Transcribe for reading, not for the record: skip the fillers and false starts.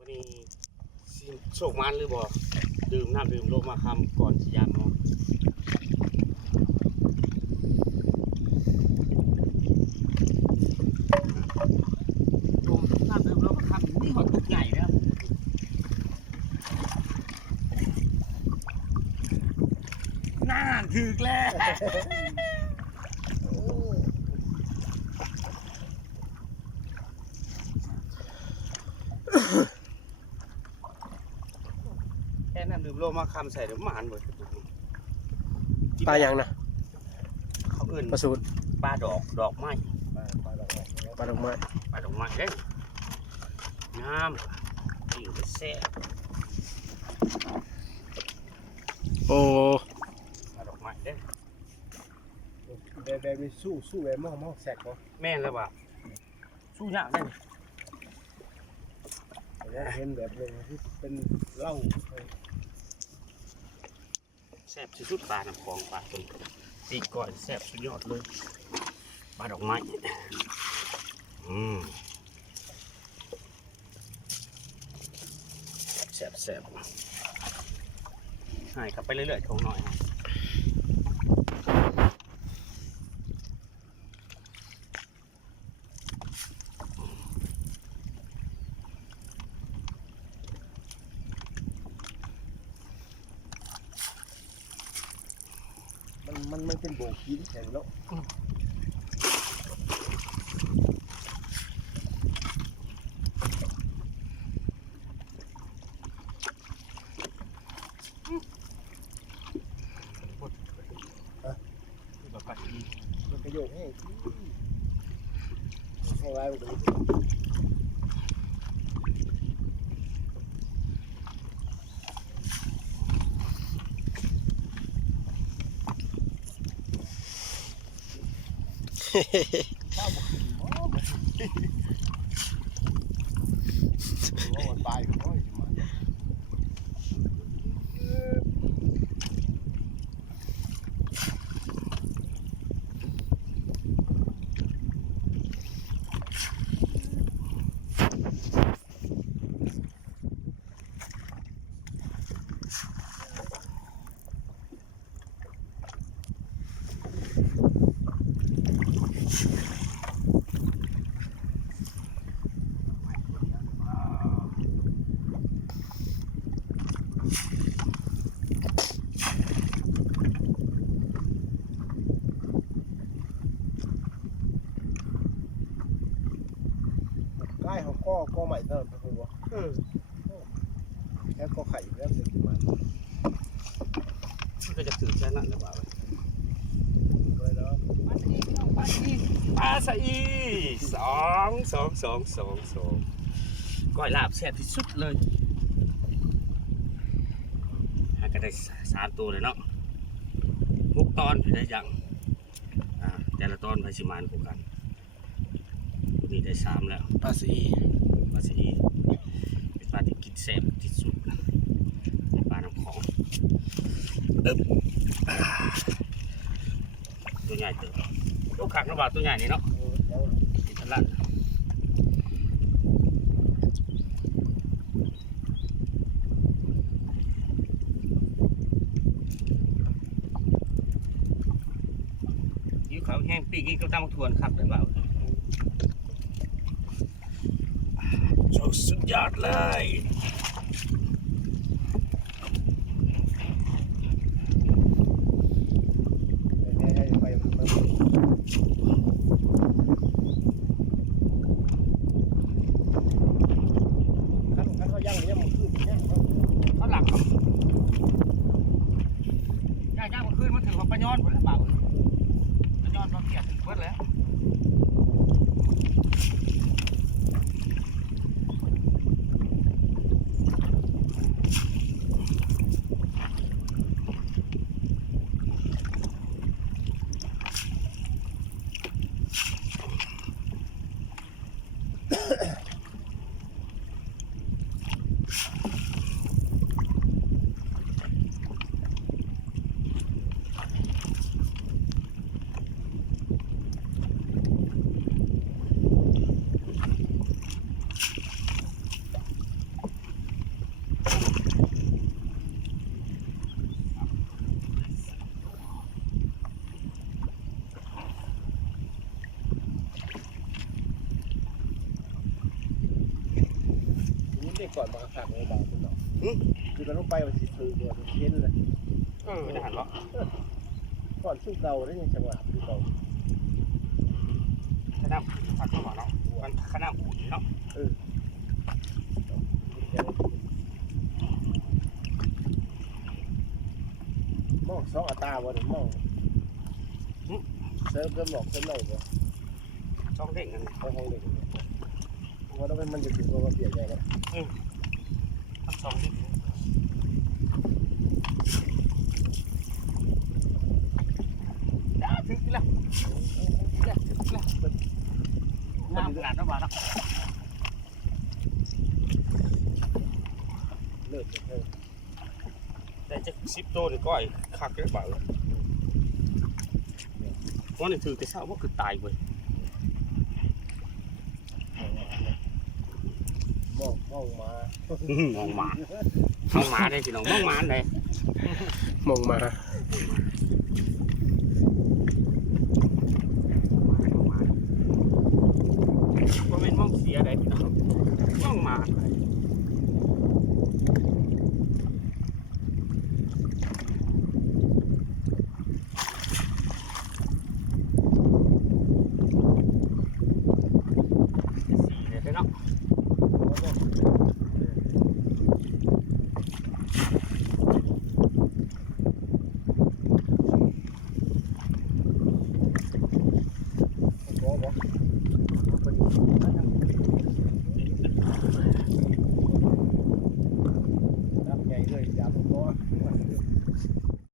วันนี้โชคมันหรือบ่ดื่มน้ำดื่มลมมาคำก่อนสิยามเนาะน้ำดื่มลมมาคำนี่หอดตุกใหญ่แล้วน่าถึกแล้วแค่น้ำดื่มโลมาคำใส่เดี๋ยวหมานหมดปลาอย่างนะเขาเอื่นปลาสูตรปลาดอกไม้ปลาดอกไม้ปลาดอกไม้เด้น้ำกินไปแซ่บโอ้ปลาดอกไม้เด้แบบมีสู้แบบหม้อแสกเขาแม่นแล้วว่ะสู้ยากได้เห็นแบบเลยที่เป็นเหล้าแซ่บที่สุดปลาน้ำคลองปลาตัวตีก่อนแซ่บสุดยอดเลยปลาดอกไม้แซ่บให้กลับไปเรื่อยๆทงหน่อยมันเป็นโบกินแข็งแล้วมันกระโยกให้ไรหมดเลยข้าวบุกโอ้ตายโอ้ยใกล้เขาก็ใหม่เติมไปหัวแล้วก็ไข่แล้วจะกินมันก็จะถึงแค่นั้นหรือเปล่าเลยแล้วปลาสะอีสองก้อยลาบแซ่บที่สุดเลยหาก็ได้3 ตัวเลยเนาะ6 ตอนได้ยังแต่ละตอนไปสิมานกูกันวันนี้ได้3แล้วปลาสีเป็นปลาที่กินแซ่บที่สุดในปลาน้ำของตัวใหญ่เติบลูกขักระบาดตัวใหญ่นี่เนาะติดตลาดยิ้วขาวแห้งปีกก็ตั้งทวนครับได้เปล่าโชคสุดยอดเลยเขาหลักย่างมาคืนมันถือว่าปะย้อนหมดแล้วเปล่าปะย้อนเราเกลียดถึงเบิดแล้ว ด็กก่อนมาขังเลยบ่าวคุณเนาะคือกันลงไปมันสิถือตัวเย็นเลย ไม่ได้หันหรอก ก่อนสู้เก่าได้ยังจังหวะสู้เก่า ขนาดผัดเข้ามาเนาะมันขนาดอุ่นเนาะ มองสองอัตราวันมองเซิร์ฟเริ่มหลอกเริ่มไหลบ่ ช่องเด้งกัน ไปห้องเด็กว่าต้องเป็นมันจะถึงว่าเปลี่ยนยังไง ทั้งสองนี่ถึงแล้วน้ำขนาดนั้นมาแล้ว เลิกเลย แต่จะ10 ตัวนี่ก้อยคักได้บ่าววันนี้ถือแต่เช้าว่าคือตายเว้ย มองมา มองหมาได้พี่น้องมองหมาได้ มองมา ว่าเป็นมองเสียได้พี่น้องมองหมา